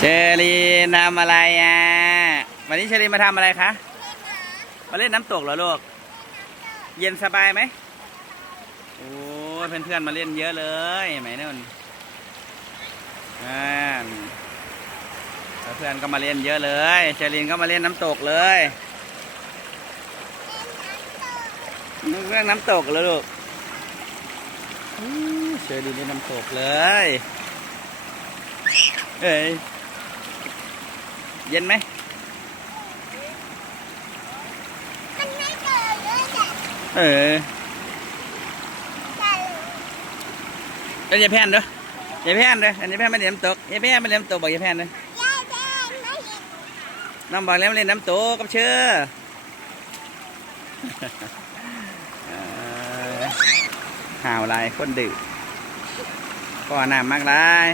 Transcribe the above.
เชอรีนทำอะไรอะ วันนี้เชอรีมาทำอะไรคะ มาเล่นน้ำตกเหรอลูก เย็นสบายไหมโอ้เพื่อนๆมาเล่นเยอะเลยเห็นไหมเนี่ยอ่าเพื่อนๆก็มาเล่นเยอะเลยเชอรีนก็มาเล่นน้ำตกเลยเรื่องน้ำตกเลยลูกเชอรีนเล่นน้ำตกเลยเอ้ย เย็นไหมมันไม่เกิดเลยแต่เออแต่แล้ยายแพนเด้อยายแพนเด้ออันนี้แพนไมาเล่นน้ำตกยายแพนไมาเล่นน้ำตกบอกยายแพนเด้อยายแดงไม่เห็นน้องบอกแล้วไมาเล่นน้ำตกกับเชื่อเอ่อห่าวลายคนดื้อก็น้ำมากลาย